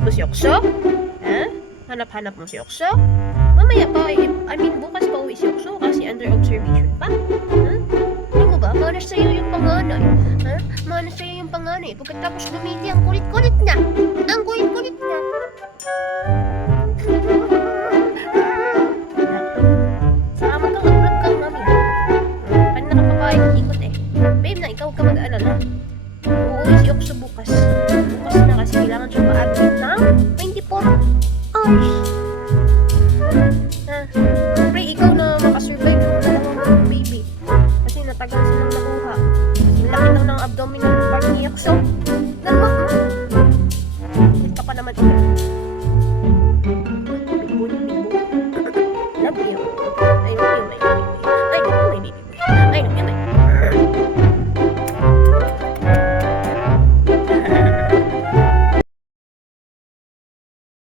Hanap-hanap mo si Okso? Ha? Hanap-hanap mo si Okso? Mamaya pa, bukas pa uwi si Okso kasi under observation pa. Ha? Alam mo ba, manas sa'yo yung panganay. Ha? Manas sa'yo yung panganay. Pagkatapos lumili, ang kulit-kulit na. Ang kulit-kulit na. Sama kang mag-vlog kang mami. Paano nakapapayag ng ikot eh? Babe na, ikaw ka mag-aalala. Uuwi si Okso bukas. Bukas na kasi kailangan siya ma-admit ng 24 hours. Ha? Pray ikaw na makasurvive yung dalawang baby. Kasi natagal silang nakuha. Kasi laki lang ng abdominal part ni Okso. Dalawa mo. Ito pa naman ito.